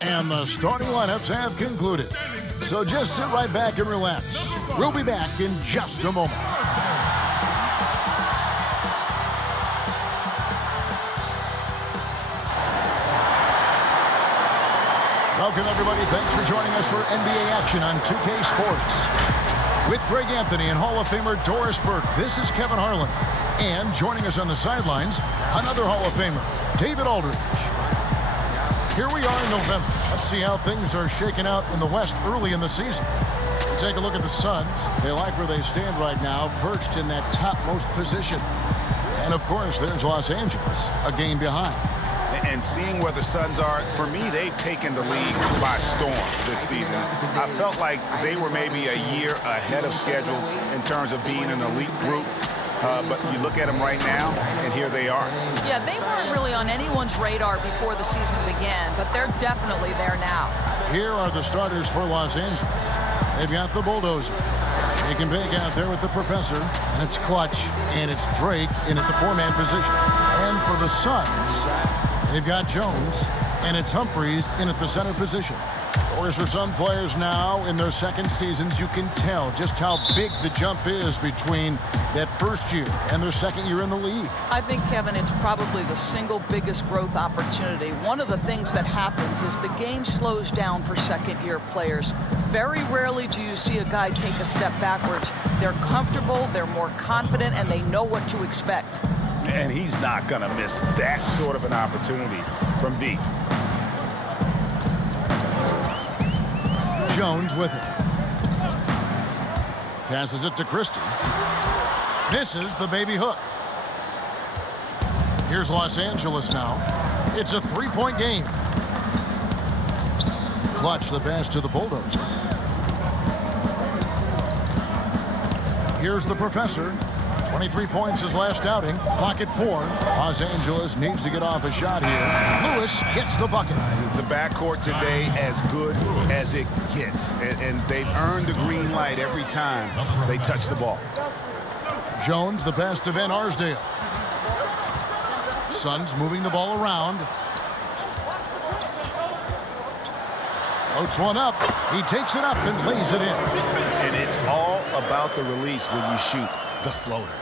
And the starting lineups have concluded. So just sit right back and relax. We'll be back in just a moment. Welcome, everybody. Thanks for joining us for NBA action on 2K Sports. With Greg Anthony and Hall of Famer Doris Burke, this is Kevin Harlan. And joining us on the sidelines, another Hall of Famer, David Aldridge. Here we are in November. Let's see how things are shaking out in the West early in the season. Take a look at the Suns. They like where they stand right now, perched in that topmost position. And, of course, there's Los Angeles, a game behind. And seeing where the Suns are, for me, they've taken the league by storm this season. I felt like they were maybe a year ahead of schedule in terms of being an elite group. But you look at them right now, and here they are. Yeah, they weren't really on anyone's radar before the season began, but they're definitely there now. Here are the starters for Los Angeles. They've got the Bulldozer. Shake and bake out there with the Professor, and it's Clutch, and it's Drake in at the four-man position. And for the Suns, they've got Jones, and it's Humphreys in at the center position. Of course, for some players now in their second seasons, you can tell just how big the jump is between that first year and their second year in the league. I think, Kevin, it's probably the single biggest growth opportunity. One of the things that happens is the game slows down for second-year players. Very rarely do you see a guy take a step backwards. They're comfortable, they're more confident, and they know what to expect. And he's not going to miss that sort of an opportunity from deep. Jones with it. Passes it to Christie. Misses the baby hook. Here's Los Angeles now. It's a three-point game. Clutch the pass to the Bulldozer. Here's the Professor. 23 points his last outing. Clock at 4. Los Angeles needs to get off a shot here. Lewis gets the bucket. The backcourt today as good as it gets. And they've earned the green light every time they touch the ball. Jones, the pass to Van Arsdale. Suns moving the ball around. Floats one up. He takes it up and lays it in. And it's all about the release when you shoot the floater.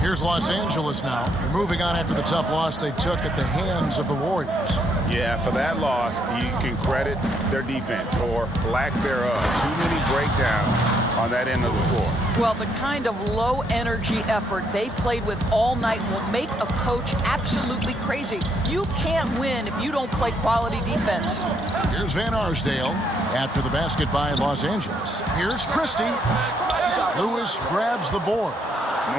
Here's Los Angeles now. They're moving on after the tough loss they took at the hands of the Warriors. Yeah, for that loss, you can credit their defense or lack thereof. Too many breakdowns on that end of the floor. Well, the kind of low-energy effort they played with all night will make a coach absolutely crazy. You can't win if you don't play quality defense. Here's Van Arsdale after the basket by Los Angeles. Here's Christie. Lewis grabs the board.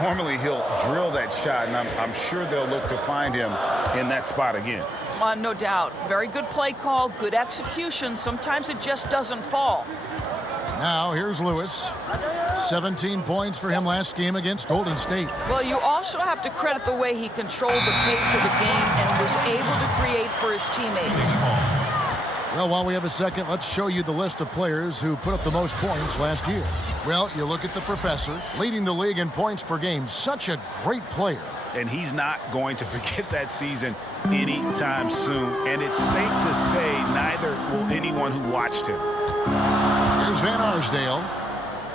Normally, he'll drill that shot, and I'm sure they'll look to find him in that spot again. No doubt. Very good play call, good execution. Sometimes it just doesn't fall. Now, here's Lewis. 17 points for him last game against Golden State. Well, you also have to credit the way he controlled the pace of the game and was able to create for his teammates. Well, while we have a second, let's show you the list of players who put up the most points last year. Well, you look at the Professor, leading the league in points per game. Such a great player. And he's not going to forget that season anytime soon. And it's safe to say neither will anyone who watched him. Here's Van Arsdale.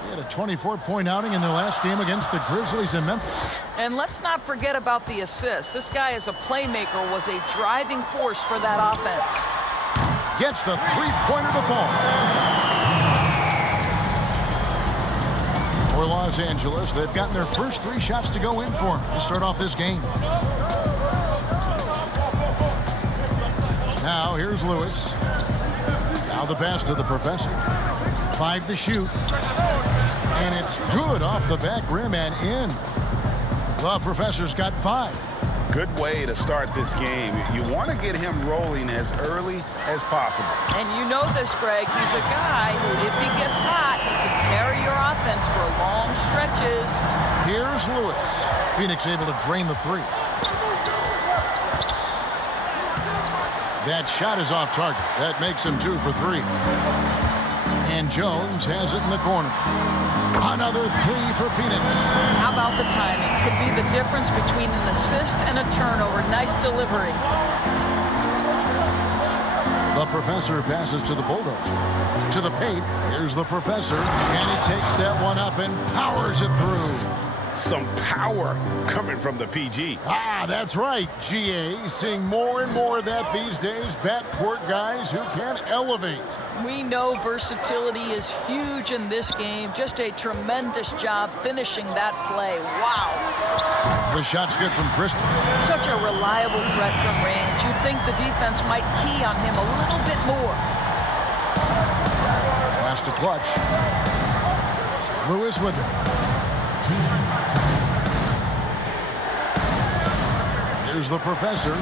He had a 24-point outing in their last game against the Grizzlies in Memphis. And let's not forget about the assists. This guy as a playmaker was a driving force for that offense. Gets the three-pointer to fall. For Los Angeles, they've gotten their first 3 shots to go in for to start off this game. Now, here's Lewis. Now the pass to the Professor. 5 to shoot. And it's good off the back rim and in. The Professor's got 5. Good way to start this game. You want to get him rolling as early as possible. And you know this, Greg. He's a guy who, if he gets hot, he can carry your offense for long stretches. Here's Lewis. Phoenix able to drain the 3. That shot is off target. That makes him 2 for 3. And Jones has it in the corner. Another 3 for Phoenix. How about the timing? Could be the difference between an assist and a turnover. Nice delivery. The Professor passes to the Bulldozer. To the paint. Here's the Professor. And he takes that one up and powers it through. Some power coming from the PG. Ah, that's right, GA. Seeing more and more of that these days. Backcourt guys who can elevate. We know versatility is huge in this game. Just a tremendous job finishing that play. Wow. The shot's good from Christie. Such a reliable threat from range. You'd think the defense might key on him a little bit more. Pass to Clutch. Lewis with it. Here's the Professor.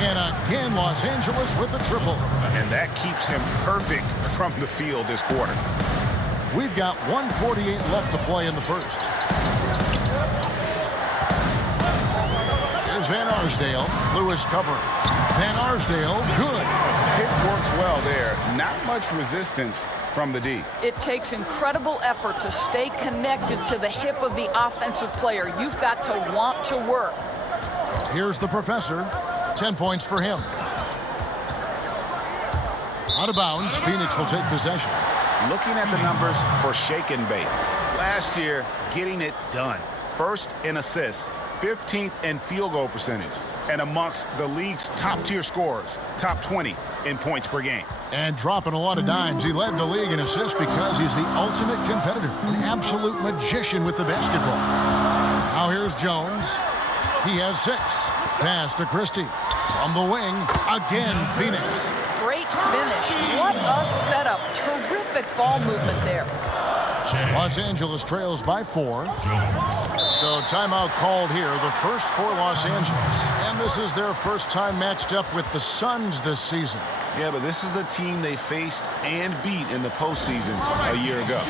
And again, Los Angeles with the triple. And that keeps him perfect from the field this quarter. We've got 1:48 left to play in the first. Here's Van Arsdale. Lewis covering. Van Arsdale, good. It works well there. Not much resistance from the D. It takes incredible effort to stay connected to the hip of the offensive player. You've got to want to work. Here's the Professor. 10 points for him. Out of bounds, Phoenix will take possession. Looking at the numbers for Shake and Bake. Last year, getting it done. First in assists, 15th in field goal percentage, and amongst the league's top-tier scorers, top 20 in points per game. And dropping a lot of dimes. He led the league in assists because he's the ultimate competitor. An absolute magician with the basketball. Now here's Jones. He has 6. Pass to Christie. From the wing, again, Phoenix. Great finish. What a setup. Terrific ball movement there. Los Angeles trails by 4. So timeout called here, the first for Los Angeles. And this is their first time matched up with the Suns this season. Yeah, but this is a team they faced and beat in the postseason a year ago.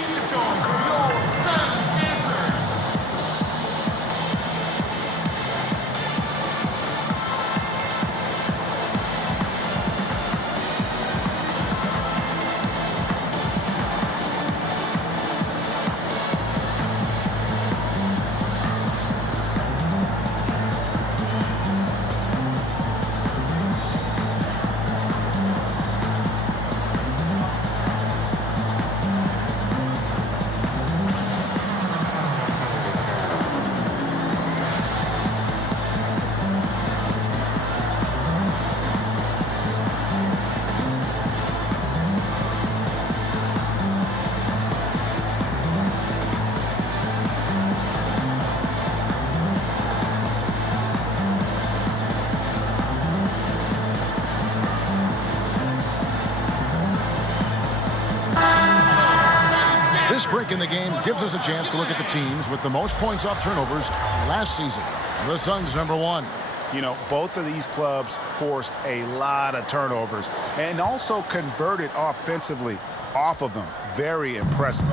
This break in the game gives us a chance to look at the teams with the most points off turnovers last season. The Suns, number 1. You know, both of these clubs forced a lot of turnovers and also converted offensively off of them. Very impressive.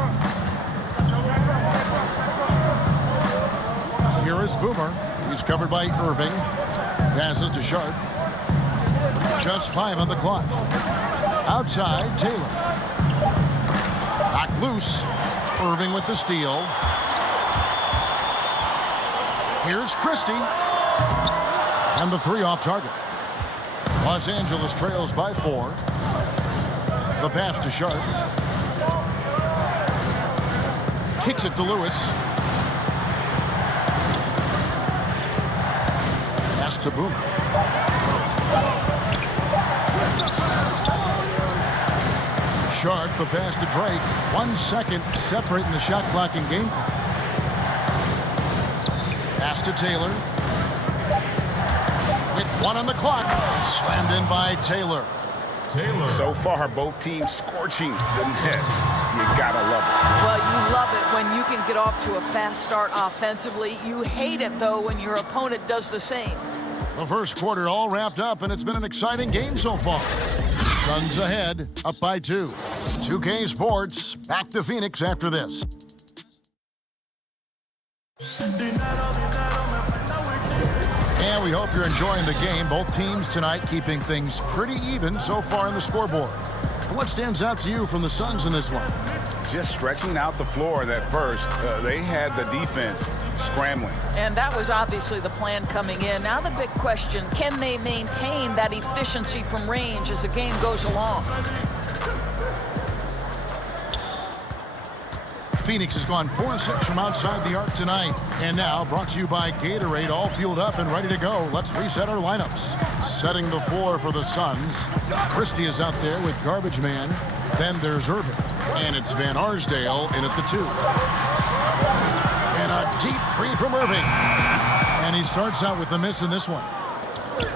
Here is Boomer. He's covered by Irving. Passes to Sharp. Just 5 on the clock. Outside, Taylor. Knocked loose. Irving with the steal. Here's Christie. And the 3 off target. Los Angeles trails by 4. The pass to Sharp. Kicks it to Lewis. Pass to Boomer. Sharp, the pass to Drake. 1 second separating the shot clock and game clock. Pass to Taylor. With 1 on the clock. And slammed in by Taylor. So far, both teams scorching the nets. You gotta love it. Well, you love it when you can get off to a fast start offensively. You hate it, though, when your opponent does the same. The first quarter all wrapped up, and it's been an exciting game so far. Suns ahead, up by 2. 2K Sports, back to Phoenix after this. And we hope you're enjoying the game. Both teams tonight keeping things pretty even so far on the scoreboard. What stands out to you from the Suns in this one? Just stretching out the floor that first. They had the defense scrambling. And that was obviously the plan coming in. Now the big question, can they maintain that efficiency from range as the game goes along? Phoenix has gone 4-6 from outside the arc tonight. And now, brought to you by Gatorade, all fueled up and ready to go. Let's reset our lineups. Setting the floor for the Suns. Christie is out there with Garbage Man. Then there's Irving. And it's Van Arsdale in at the 2. And a deep three from Irving. And he starts out with the miss in this one.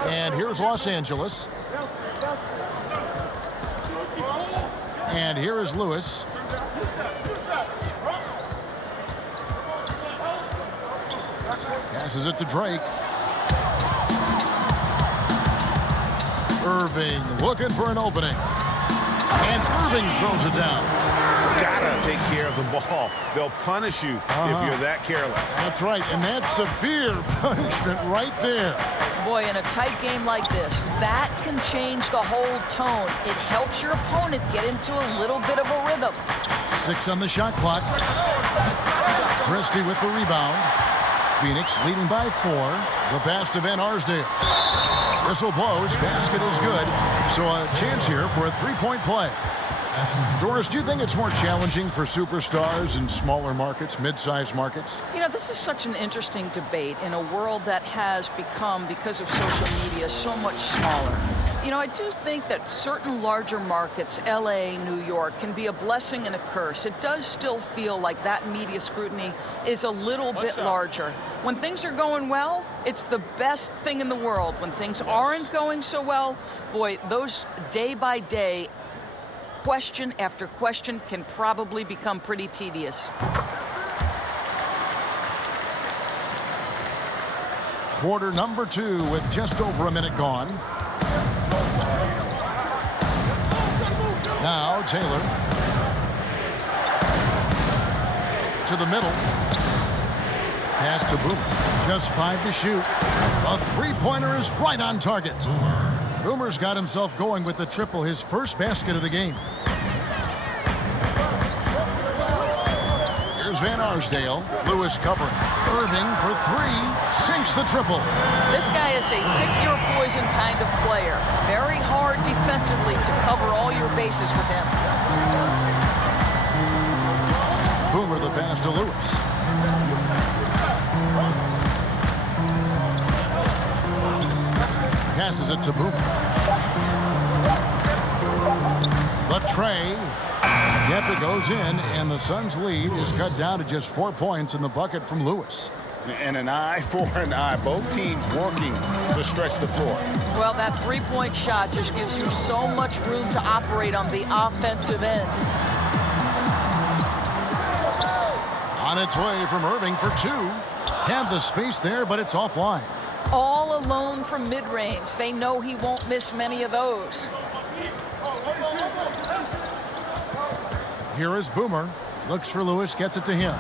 And here's Los Angeles. And here is Lewis. Passes it to Drake. Irving looking for an opening. And Irving throws it down. Gotta take care of the ball. They'll punish you if you're that careless. That's right, and that's severe punishment right there. Boy, in a tight game like this, that can change the whole tone. It helps your opponent get into a little bit of a rhythm. 6 on the shot clock. Christie with the rebound. Phoenix leading by 4. The pass to Van Arsdale. Whistle blows. Basket is good. So a chance here for a three-point play. Doris, do you think it's more challenging for superstars in smaller markets, mid-sized markets? You know, this is such an interesting debate in a world that has become, because of social media, so much smaller. You know, I do think that certain larger markets, LA, New York, can be a blessing and a curse. It does still feel like that media scrutiny is a little bit larger. When things are going well, it's the best thing in the world. When things aren't going so well, boy, those day by day, question after question can probably become pretty tedious. Quarter number 2 with just over a minute gone. Now Taylor to the middle. Pass to Boomer. Just 5 to shoot. A three-pointer is right on target. Boomer's got himself going with the triple, his first basket of the game. Here's Van Arsdale. Lewis covering. Irving for 3. Sinks the triple. This guy is a pick-your-poison kind of player. Very hard defensively to cover all your bases with him. Boomer the pass to Lewis. Passes it to Boomer. The tray. Yep, it goes in, and the Suns' lead is cut down to just 4 points in the bucket from Lewis. And an eye for an eye. Both teams working to stretch the floor. Well, that three-point shot just gives you so much room to operate on the offensive end. On its way from Irving for 2. Had the space there, but it's offline. All alone from mid-range. They know he won't miss many of those. Here is Boomer. Looks for Lewis, gets it to him.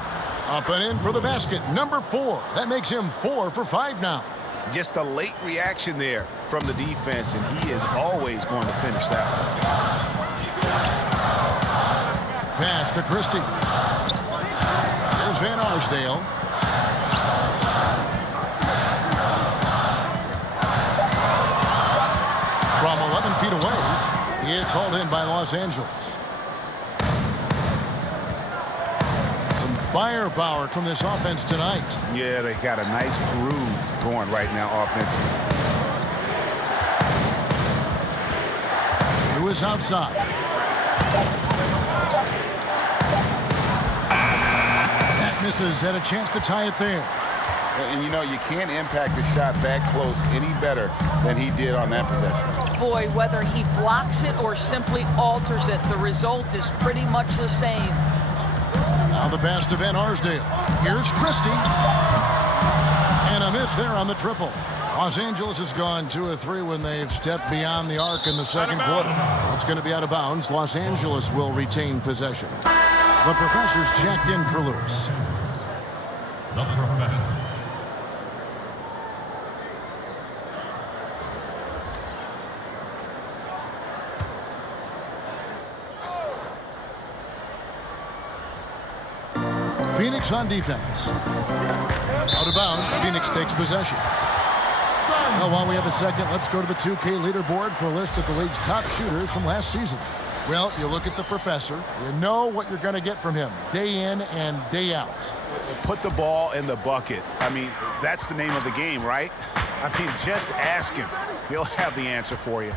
Up and in for the basket, number 4. That makes him 4 for 5 now. Just a late reaction there from the defense, and he is always going to finish that one. Pass to Christie. There's Van Arsdale. From 11 feet away, it's hauled in by Los Angeles. Some firepower from this offense tonight. Yeah, they got a nice groove going right now offensively. Lewis outside. That misses. Had a chance to tie it there. And, you know, you can't impact a shot that close any better than he did on that possession. Boy, whether he blocks it or simply alters it, the result is pretty much the same. Now the pass to Van Arsdale. Here's Christie. And a miss there on the triple. Los Angeles has gone 2 of 3 when they've stepped beyond the arc in the second quarter. It's going to be out of bounds. Los Angeles will retain possession. The Professors checked in for Lewis. The Professor. Phoenix on defense. Out of bounds, Phoenix takes possession. Now, while we have a second, let's go to the 2K leaderboard for a list of the league's top shooters from last season. Well, you look at the professor, you know what you're going to get from him day in and day out. Put the ball in the bucket. I mean, that's the name of the game, right? I mean, just ask him. He'll have the answer for you.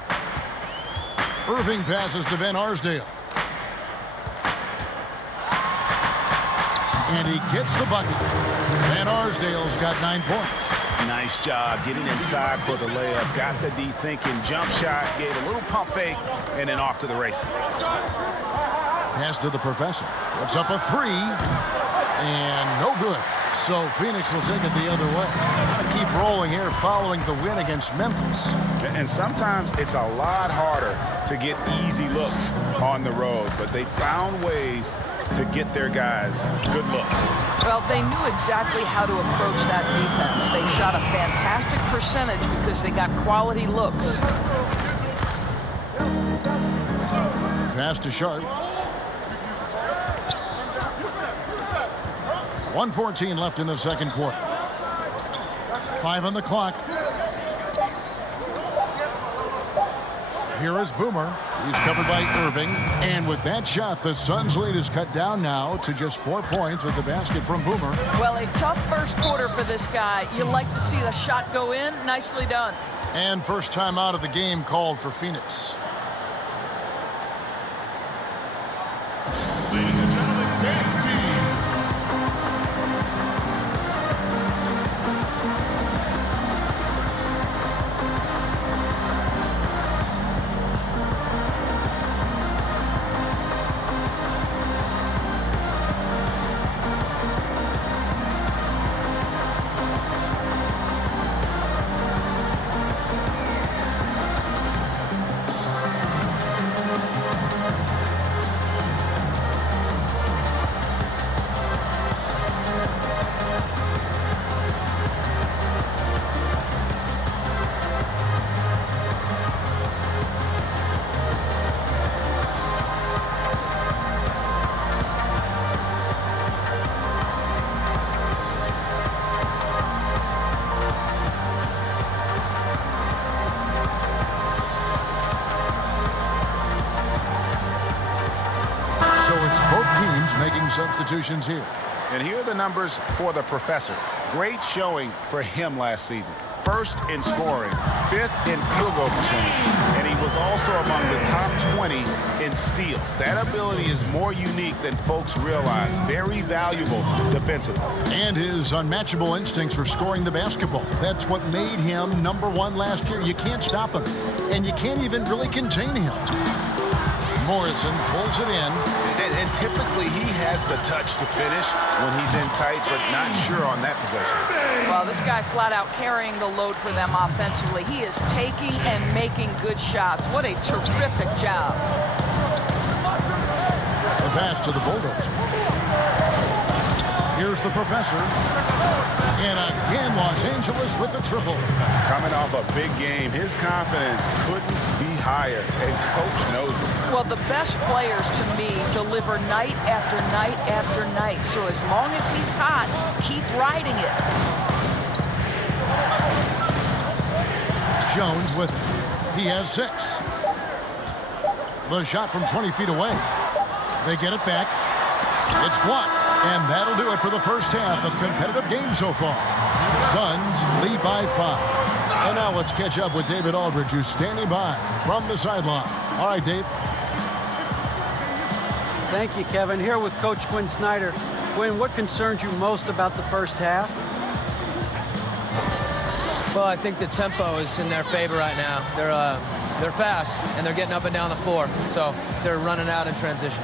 Irving passes to Van Arsdale. And he gets the bucket. Van Arsdale's got 9 points. Nice job getting inside for the layup. Got the D thinking jump shot, gave a little pump fake, and then off to the races. Pass to the professor. Puts up a 3. And no good. So Phoenix will take it the other way. Keep rolling here following the win against Memphis. And sometimes it's a lot harder to get easy looks on the road, but they found ways to get their guys good looks. Well, they knew exactly how to approach that defense. They shot a fantastic percentage because they got quality looks. Pass to Sharp. 1:14 left in the second quarter. 5 on the clock. Here is Boomer. He's covered by Irving. And with that shot, the Suns' lead is cut down now to just 4 points with the basket from Boomer. Well, a tough first quarter for this guy. You like to see the shot go in. Nicely done. And first time out of the game called for Phoenix. Ladies and gentlemen, dance team. Both teams making substitutions here. And here are the numbers for the professor. Great showing for him last season. First in scoring, 5th in field goal percentage, and he was also among the top 20 in steals. That ability is more unique than folks realize. Very valuable defensively. And his unmatchable instincts for scoring the basketball. That's what made him #1 last year. You can't stop him, and you can't even really contain him. Morrison pulls it in. And typically he has the touch to finish when he's in tight, but not sure on that possession. Well, this guy flat out carrying the load for them offensively. He is taking and making good shots. What a terrific job. The pass to the Bulldozer. Here's the professor. And again, Los Angeles with the triple. Coming off a big game, his confidence couldn't be higher, and coach knows it. Well, the best players, to me, deliver night after night after night. So as long as he's hot, keep riding it. Jones with it. He has 6. The shot from 20 feet away. They get it back. It's blocked, and that'll do it for the first half of competitive game so far. Suns lead by 5. And now let's catch up with David Aldridge, who's standing by from the sideline. All right, Dave. Thank you, Kevin. Here with Coach Quinn Snyder. Quinn, what concerns you most about the first half? Well, I think the tempo is in their favor right now. They're fast, and they're getting up and down the floor, so they're running out in transition.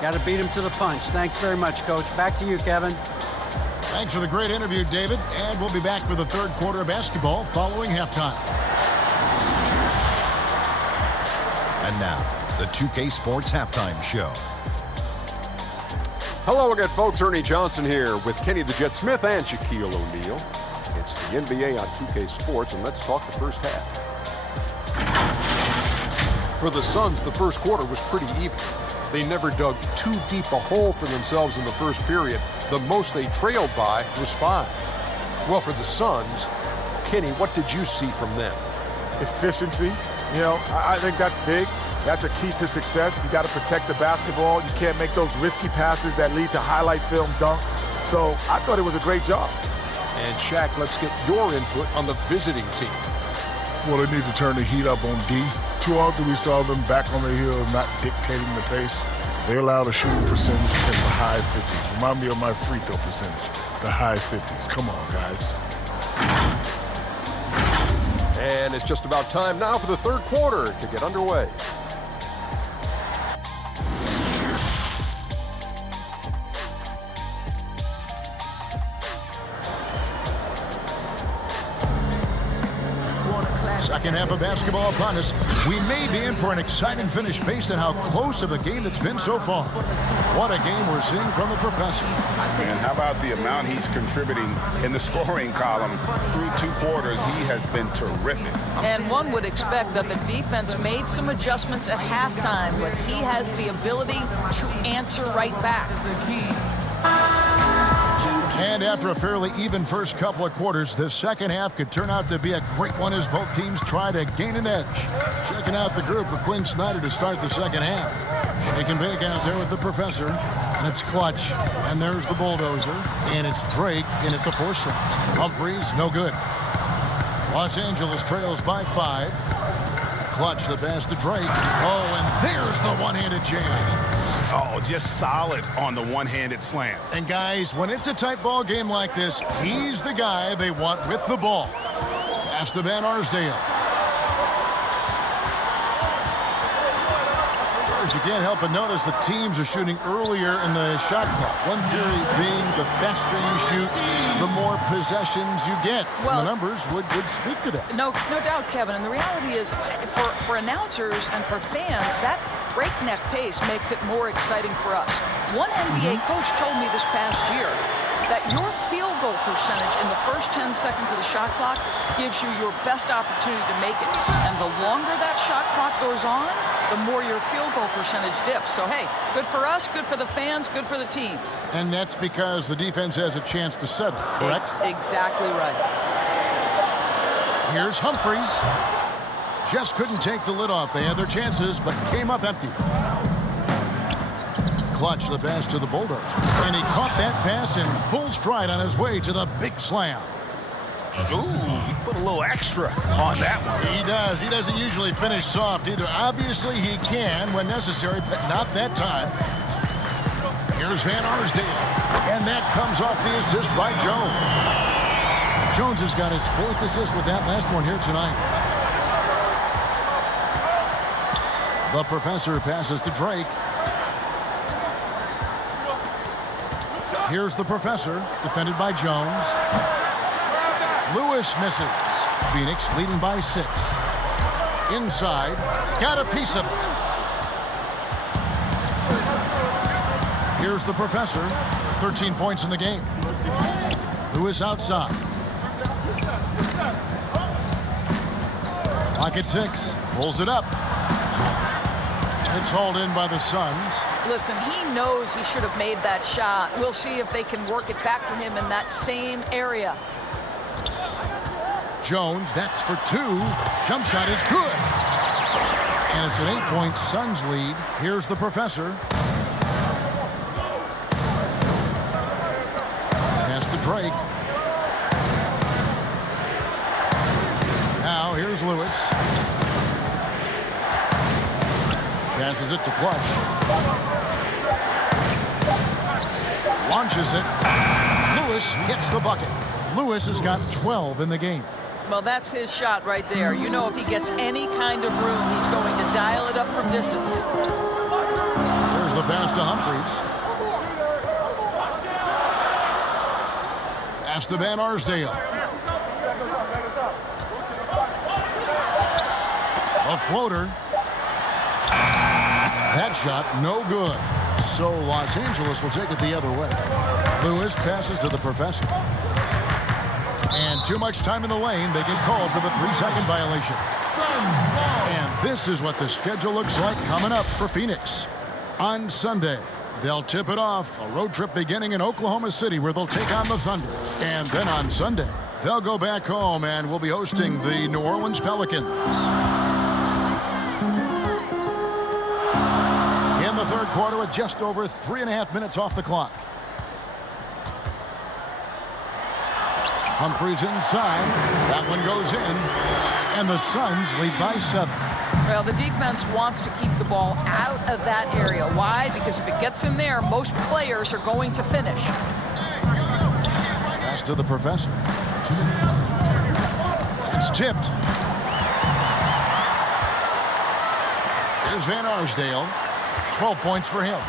Got to beat him to the punch. Thanks very much, Coach. Back to you, Kevin. Thanks for the great interview, David. And we'll be back for the third quarter of basketball following halftime. And now, the 2K Sports Halftime Show. Hello again, folks. Ernie Johnson here with Kenny the Jet Smith and Shaquille O'Neal. It's the NBA on 2K Sports, and let's talk the first half. For the Suns, the first quarter was pretty even. They never dug too deep a hole for themselves in the first period. The most they trailed by was 5. Well, for the Suns, Kenny, what did you see from them? Efficiency. You know, I think that's big. That's a key to success. You got to protect the basketball. You can't make those risky passes that lead to highlight film dunks. So I thought it was a great job. And Shaq, let's get your input on the visiting team. Well, they need to turn the heat up on D. Too often we saw them back on the hill, not dictating the pace. They allowed a shooting percentage in the high 50s. Remind me of my free throw percentage, the high 50s. Come on, guys. And it's just about time now for the third quarter to get underway. Second half of basketball upon us. We may be in for an exciting finish based on how close of a game it's been so far. What a game we're seeing from the professor. And how about the amount he's contributing in the scoring column through 2 quarters? He has been terrific. And one would expect that the defense made some adjustments at halftime, but he has the ability to answer right back. And after a fairly even first couple of quarters, the second half could turn out to be a great one as both teams try to gain an edge. Checking out the group for Quinn Snyder to start the second half. Shake and bake out there with the professor. And it's Clutch. And there's the bulldozer. And it's Drake in at the 4 slot. Humphries, no good. Los Angeles trails by 5. Clutch the pass to Drake. Oh, and there's the one-handed jam. Oh, just solid on the one-handed slam. And guys, when it's a tight ball game like this, he's the guy they want with the ball. Pass to Van Arsdale. You can't help but notice the teams are shooting earlier in the shot clock. One theory being the faster you shoot, the more possessions you get. Well, and the numbers would speak to that. No doubt, Kevin. And the reality is, for announcers and for fans, that breakneck pace makes it more exciting for us. One NBA coach told me this past year that your field goal percentage in the first 10 seconds of the shot clock gives you your best opportunity to make it. And the longer that shot clock goes on, the more your field goal percentage dips. So, hey, good for us, good for the fans, good for the teams. And that's because the defense has a chance to settle, correct? Exactly right. Here's Humphries. Just couldn't take the lid off. They had their chances, but came up empty. Clutch the pass to the Bulldozer. And he caught that pass in full stride on his way to the big slam. Ooh, he put a little extra on that one. He does. He doesn't usually finish soft either. Obviously, he can when necessary, but not that time. Here's Van Arsdale. And that comes off the assist by Jones. Jones has got his 4th assist with that last one here tonight. The professor passes to Drake. Here's the professor, defended by Jones. Lewis misses. Phoenix leading by 6. Inside, got a piece of it. Here's the professor, 13 points in the game. Lewis outside. Clock at 6, pulls it up. It's hauled in by the Suns. Listen, he knows he should have made that shot. We'll see if they can work it back to him in that same area. Jones, that's for 2. Jump shot is good. And it's an 8-point Suns lead. Here's the professor. Pass to Drake. Now here's Lewis. Passes it to Clutch. Launches it. Lewis gets the bucket. Lewis has got 12 in the game. Well, that's his shot right there. You know, if he gets any kind of room, he's going to dial it up from distance. There's the pass to Humphries. Pass to Van Arsdale. A floater. That shot, no good. So Los Angeles will take it the other way. Lewis passes to the professor. And too much time in the lane. They get called for the 3-second violation. And this is what the schedule looks like coming up for Phoenix. On Sunday, they'll tip it off. A road trip beginning in Oklahoma City where they'll take on the Thunder. And then on Sunday, they'll go back home and will be hosting the New Orleans Pelicans. In the third quarter with just over 3.5 minutes off the clock. Humphries inside. That one goes in. And the Suns lead by 7. Well, the defense wants to keep the ball out of that area. Why? Because if it gets in there, most players are going to finish. Pass to the professor. It's tipped. Here's Van Arsdale. 12 points for him.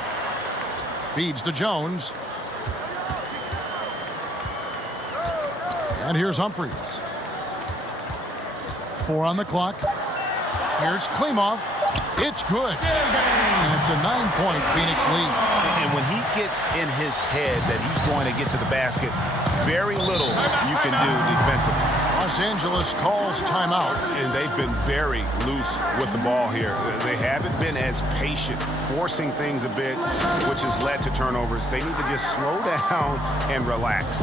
Feeds to Jones. And here's Humphries. 4 on the clock. Here's Klimov. It's good. And it's a 9-point Phoenix lead. And when he gets in his head that he's going to get to the basket, very little you can do defensively. Los Angeles calls timeout. And they've been very loose with the ball here. They haven't been as patient, forcing things a bit, which has led to turnovers. They need to just slow down and relax.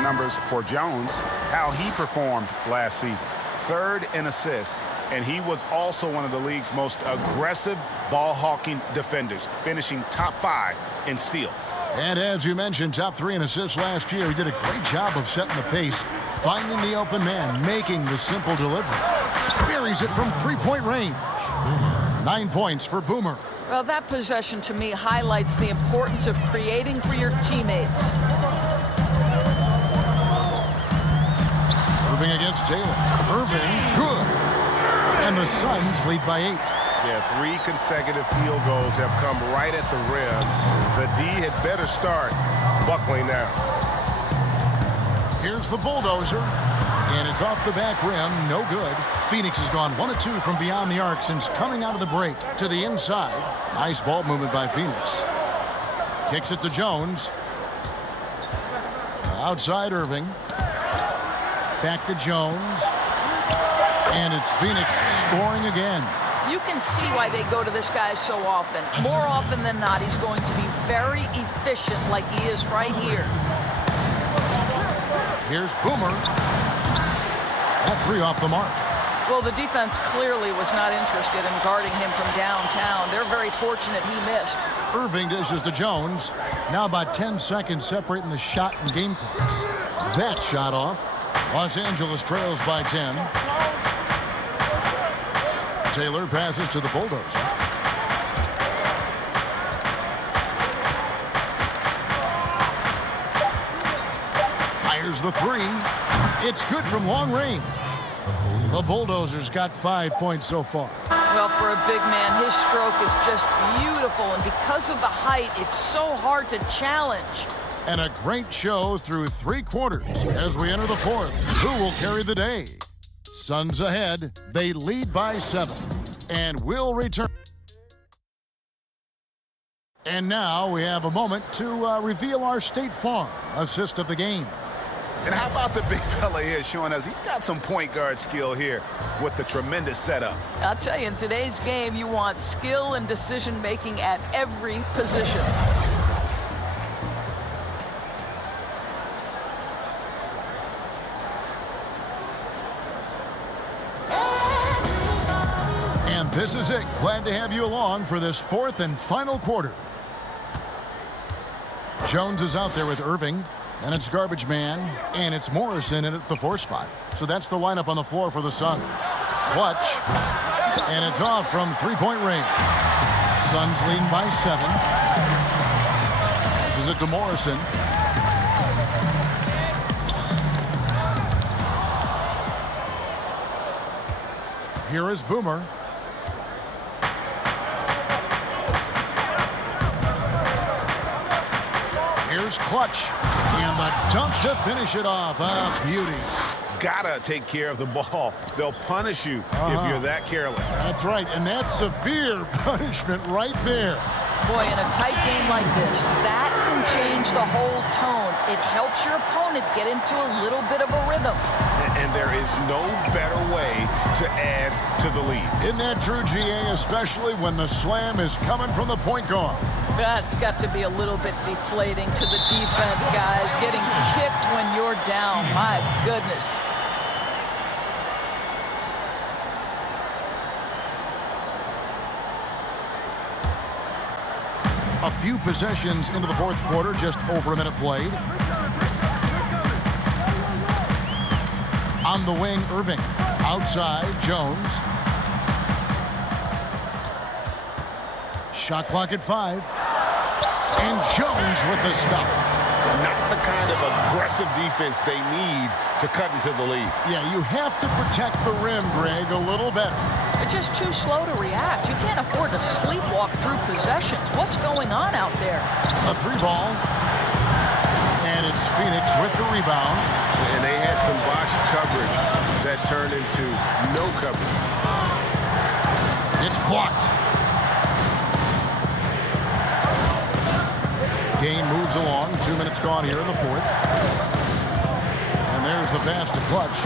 Numbers for Jones, how he performed last season. 3rd in assists, and he was also one of the league's most aggressive ball-hawking defenders, finishing top 5 in steals. And as you mentioned, top 3 in assists last year. He did a great job of setting the pace, finding the open man, making the simple delivery. Buries it from 3-point range. 9 points for Boomer. Well, that possession to me highlights the importance of creating for your teammates. Irving against Taylor. Irving, good. And the Suns lead by 8. Yeah, 3 consecutive field goals have come right at the rim. The D had better start buckling now. Here's the bulldozer. And it's off the back rim. No good. Phoenix has gone 1 of 2 from beyond the arc since coming out of the break. To the inside. Nice ball movement by Phoenix. Kicks it to Jones. Outside Irving. Back to Jones. And it's Phoenix scoring again. You can see why they go to this guy so often. More often than not, he's going to be very efficient like he is right here. Here's Boomer. That 3 off the mark. Well, the defense clearly was not interested in guarding him from downtown. They're very fortunate he missed. Irving dishes to Jones. Now about 10 seconds separating the shot and game clocks. That shot off. Los Angeles trails by 10. Taylor passes to the bulldozer. Fires the 3. It's good from long range. The bulldozer's got 5 points so far. Well, for a big man, his stroke is just beautiful, and because of the height, it's so hard to challenge. And a great show through 3 quarters as we enter the 4th. Who will carry the day? Suns ahead. They lead by 7. And will return. And now we have a moment to reveal our State Farm assist of the game. And how about the big fella here showing us he's got some point guard skill here with the tremendous setup. I'll tell you, in today's game, you want skill and decision-making at every position. And this is it. Glad to have you along for this 4th and final quarter. Jones is out there with Irving. And it's garbage man, and it's Morrison in at the 4 spot. So that's the lineup on the floor for the Suns. Clutch, and it's off from three-point range. Suns leading by 7. This is it to Morrison. Here is Boomer. Here's Clutch. And the dunk to finish it off. A beauty. Gotta take care of the ball. They'll punish you if you're that careless. That's right, and that's severe punishment right there. Boy, in a tight game like this, that can change the whole tone. It helps your opponent get into a little bit of a rhythm. And there is no better way to add to the lead. Isn't that true, GA, especially when the slam is coming from the point guard? That's got to be a little bit deflating to the defense, guys. Getting kicked when you're down. My goodness. A few possessions into the 4th quarter, just over a minute played. On the wing, Irving. Outside, Jones. Shot clock at 5. And Jones with the stuff. Not the kind of aggressive defense they need to cut into the lead. Yeah, you have to protect the rim, Greg, a little better. They're just too slow to react. You can't afford to sleepwalk through possessions. What's going on out there? A 3-ball. And it's Phoenix with the rebound. And they had some botched coverage that turned into no coverage. It's blocked. Game moves along. 2 minutes gone here in the 4th. And there's the pass to Clutch.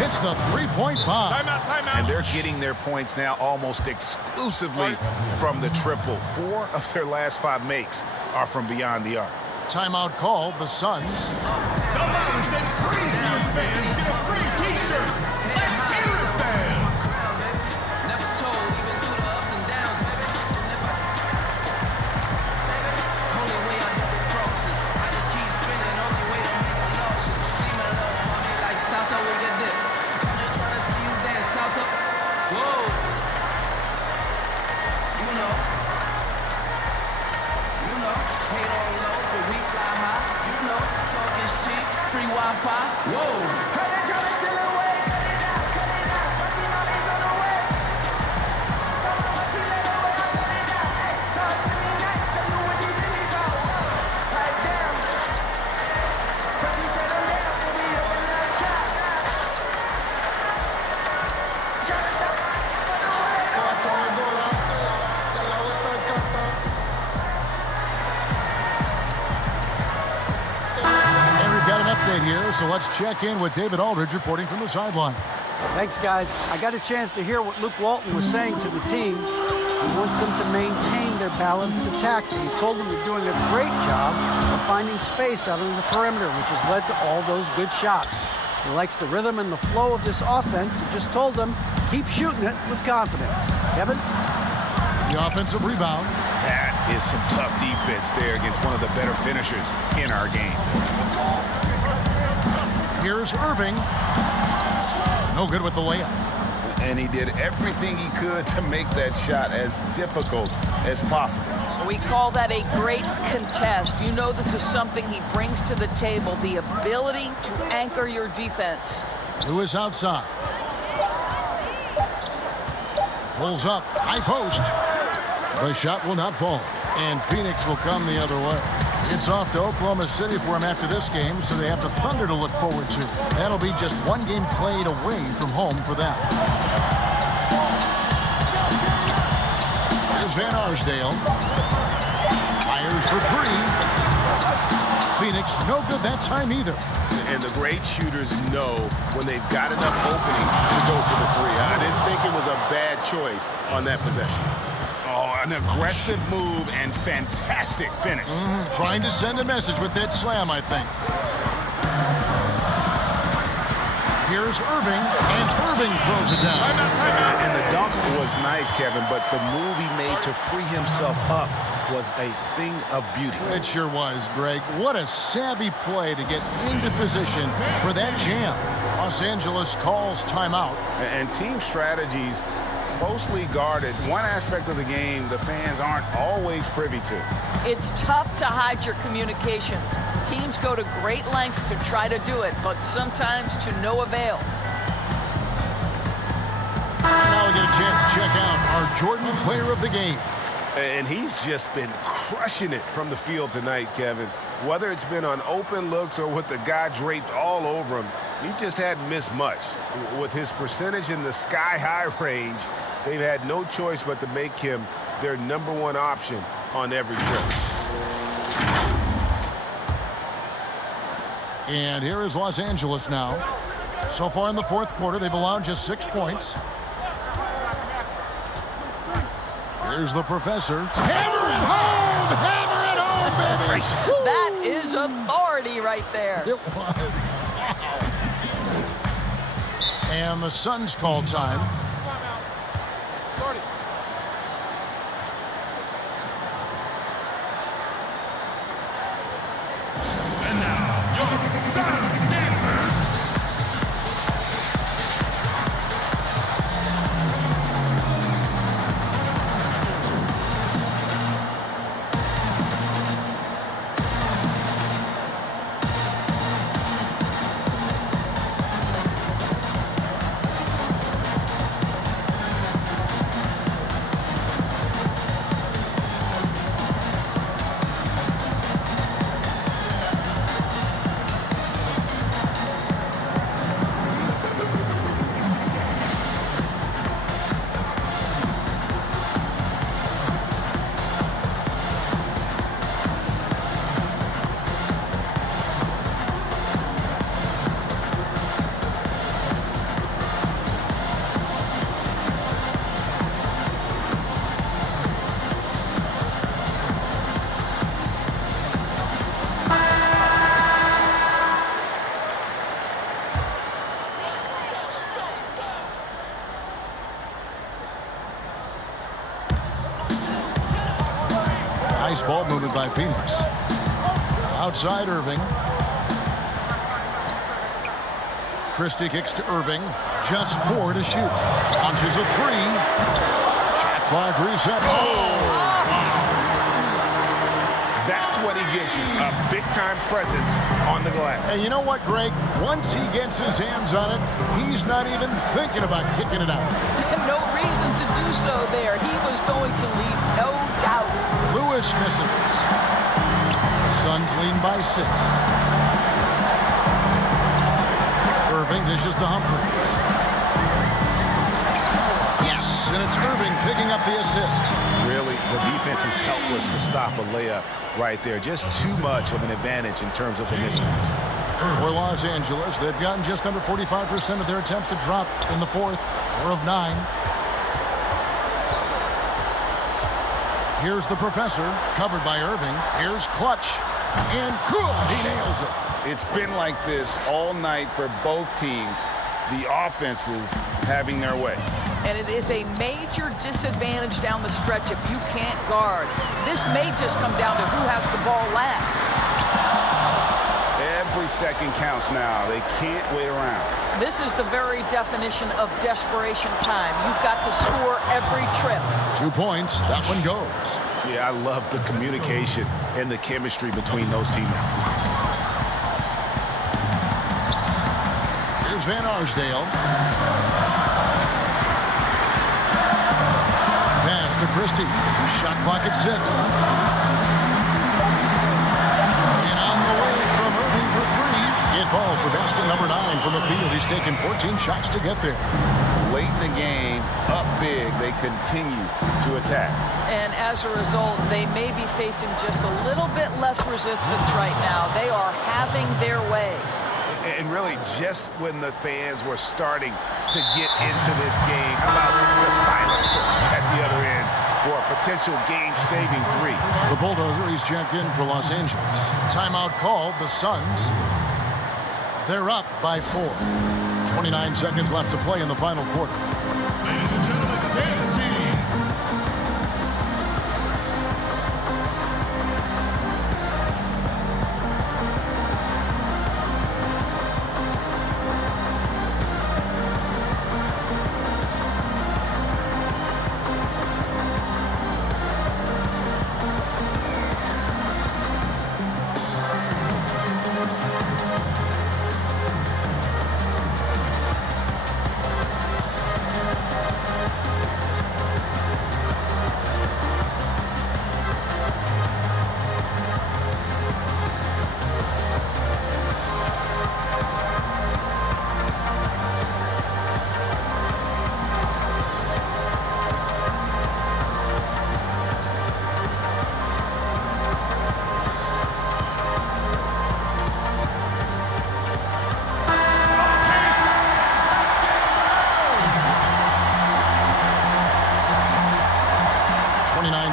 Hits the 3-point bomb. Timeout. And they're getting their points now almost exclusively from the triple. 4 of their last 5 makes are from beyond the arc. Timeout called. The Suns. The Mountains and Craziest fans get a free t-shirt. Let's hear it, fans. Never told, even through the ups and downs, baby. Only way I get the crosses. I just keep spinning. Only way to make it nauseous. See my love on me like salsa with that dip. I'm just trying to see you dance salsa. Whoa. You know. Hate on low, but we fly high. You know, talk is cheap, free Wi-Fi. Whoa! Heard they tryna steal away. Cut it out, spicy mommies on the way. Tell me what you let away, I cut it out. Hey, talk to me nice, show you what you really about. Pipe down. First we shut them down, then we open up shop. Tryna stop, but the way. Got an update here, so let's check in with David Aldridge reporting from the sideline. Thanks, guys. I got a chance to hear what Luke Walton was saying to the team. He wants them to maintain their balanced attack. And he told them they're doing a great job of finding space out on the perimeter, which has led to all those good shots. He likes the rhythm and the flow of this offense. He just told them, keep shooting it with confidence. Kevin? The offensive rebound. That is some tough defense there against one of the better finishers in our game. Here's Irving. No good with the layup. And he did everything he could to make that shot as difficult as possible. We call that a great contest. You know this is something he brings to the table, the ability to anchor your defense. Lewis outside. Pulls up, high post. The shot will not fall, and Phoenix will come the other way. It's off to Oklahoma City for him after this game, so they have the Thunder to look forward to. That'll be just one game played away from home for them. Here's Van Arsdale. Fires for 3. Phoenix, no good that time either. And the great shooters know when they've got enough opening to go for the 3. I didn't think it was a bad choice on that possession. Oh, an aggressive move and fantastic finish. Trying to send a message with that slam, I think. Here's Irving, and Irving throws it down. And the dunk was nice, Kevin, but the move he made to free himself up was a thing of beauty. It sure was, Greg. What a savvy play to get into position for that jam. Los Angeles calls timeout. And team strategies closely guarded. One aspect of the game the fans aren't always privy to. It's tough to hide your communications. Teams go to great lengths to try to do it, but sometimes to no avail. Now we get a chance to check out our Jordan player of the game. And he's just been crushing it from the field tonight, Kevin. Whether it's been on open looks or with the guy draped all over him, he just hadn't missed much. With his percentage in the sky-high range, they've had no choice but to make him their #1 option on every trip. And here is Los Angeles now. So far in the fourth quarter, they've allowed just 6 points. Here's the professor. Hammer it home! Hammer it home, baby! That is authority right there. It was. And the Suns call time. And now, your Suns dancer. Nice ball movement by Phoenix. Outside Irving. Christie kicks to Irving. Just 4 to shoot. Punches a 3. Shot clock reset. That's what he gives you, a big-time presence on the glass. And you know what, Greg? Once he gets his hands on it, he's not even thinking about kicking it out. No reason to do so there. He was going to lead, no doubt. Lewis misses. Suns lead by 6. Irving dishes to Humphries. Yes, and it's Irving picking up the assist. Really, the defense is helpless to stop a layup right there. Just too much of an advantage in terms of the mismatch. For Los Angeles, they've gotten just under 45% of their attempts to drop in the fourth. 4 of 9. Here's the professor, covered by Irving. Here's Clutch, and good, he nails it. It's been like this all night for both teams. The offenses having their way. And it is a major disadvantage down the stretch if you can't guard. This may just come down to who has the ball last. Every second counts now. They can't wait around. This is the very definition of desperation time. You've got to score every trip. 2 points. That one goes. Yeah, I love the communication and the chemistry between those teams. Here's Van Arsdale. Pass to Christie. Shot clock at 6. And on the way from Irving for 3. It falls for basket number 9 from the field. He's taken 14 shots to get there. Late in the game, up big, they continue to attack. And as a result, they may be facing just a little bit less resistance right now. They are having their way. And really, just when the fans were starting to get into this game, how about the silencer at the other end for a potential game-saving 3? The Bulldozer, he's checked in for Los Angeles. Timeout called, the Suns. They're up by 4. 29 seconds left to play in the final quarter. Ladies and gentlemen, dance team.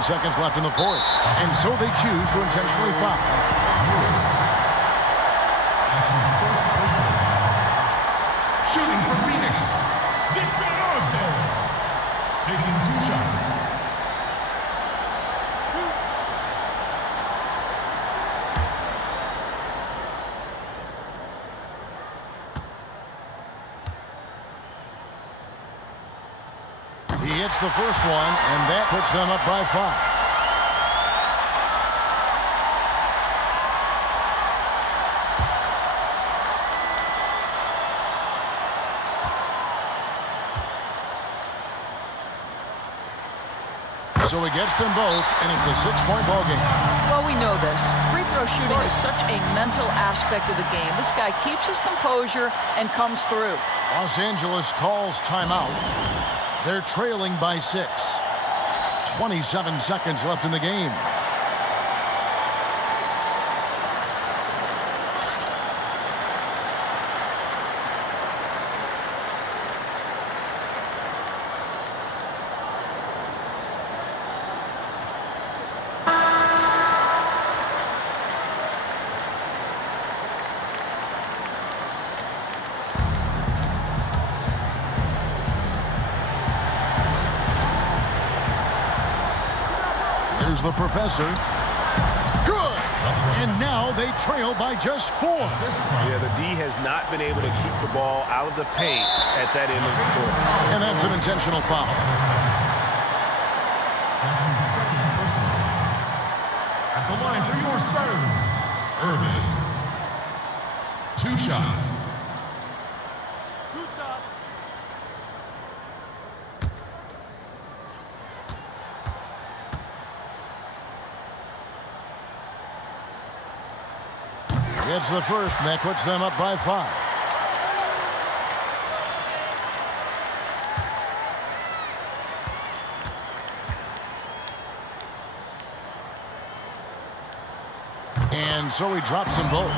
Seconds left in the fourth, and so they choose to intentionally foul. Shooting for Phoenix, Dick Van Arsdale, taking 2 shots. He hits the first one, and that puts them up by 5. So he gets them both, and it's a 6-point ball game. Well, we know this. Free throw shooting is such a mental aspect of the game. This guy keeps his composure and comes through. Los Angeles calls timeout. They're trailing by 6. 27 seconds left in the game. Here's the professor. Good! And now they trail by just 4. Yeah, the D has not been able to keep the ball out of the paint at that end of the court. And that's an intentional foul. At the line for your serves, Irving. 2 shots. It's the first, and that puts them up by 5. And so he drops them both.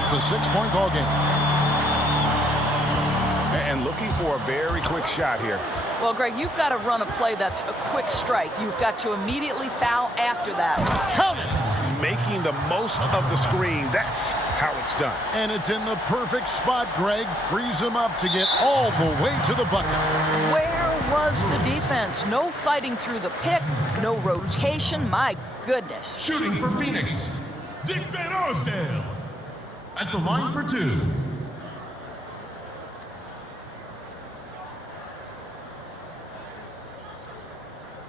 It's a 6-point ball game. And looking for a very quick shot here. Well, Greg, you've got to run a play that's a quick strike. You've got to immediately foul after that. Count it! Making the most of the screen. That's how it's done. And it's in the perfect spot, Greg. Frees him up to get all the way to the bucket. Where was the defense? No fighting through the pick, no rotation. My goodness. Shooting for Phoenix, Dick Van Arsdale. At the line for 2.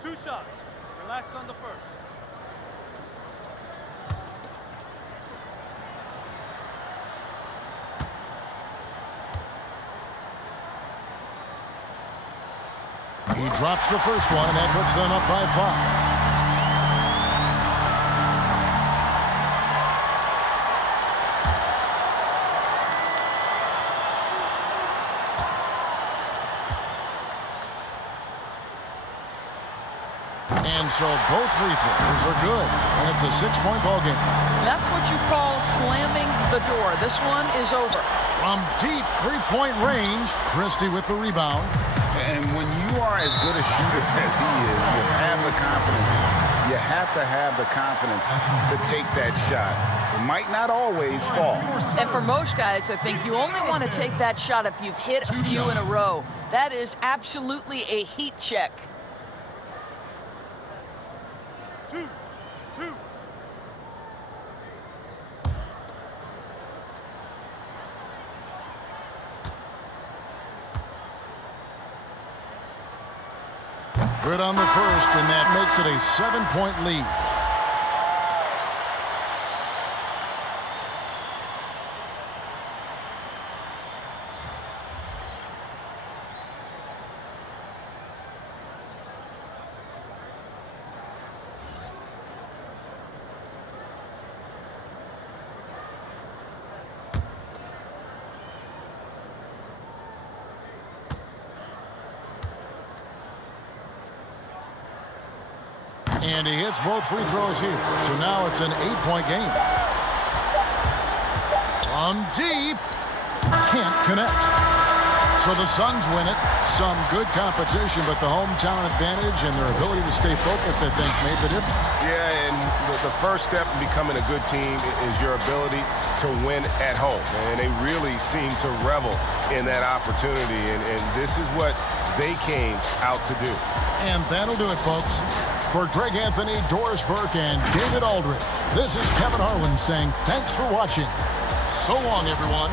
Two shots. Relax on the first. He drops the first one, and that puts them up by 5. And so both free throws are good, and it's a 6-point ball game. That's what you call slamming the door. This one is over. From deep 3-point range, Christie with the rebound. And when you are as good a shooter as he is, you have the confidence. You you have to have the confidence to take that shot. It might not always fall. And for most guys, I think you only want to take that shot if you've hit a few in a row. That is absolutely a heat check. 2-2. Good on the first, and that makes it a 7-point lead. And he hits both free throws here. So now it's an 8-point game. From deep. Can't connect. So the Suns win it. Some good competition, but the hometown advantage and their ability to stay focused, I think, made the difference. Yeah, and the first step in becoming a good team is your ability to win at home. And they really seem to revel in that opportunity. And this is what they came out to do. And that'll do it, folks. For Greg Anthony, Doris Burke, and David Aldridge, this is Kevin Harlan saying thanks for watching. So long, everyone.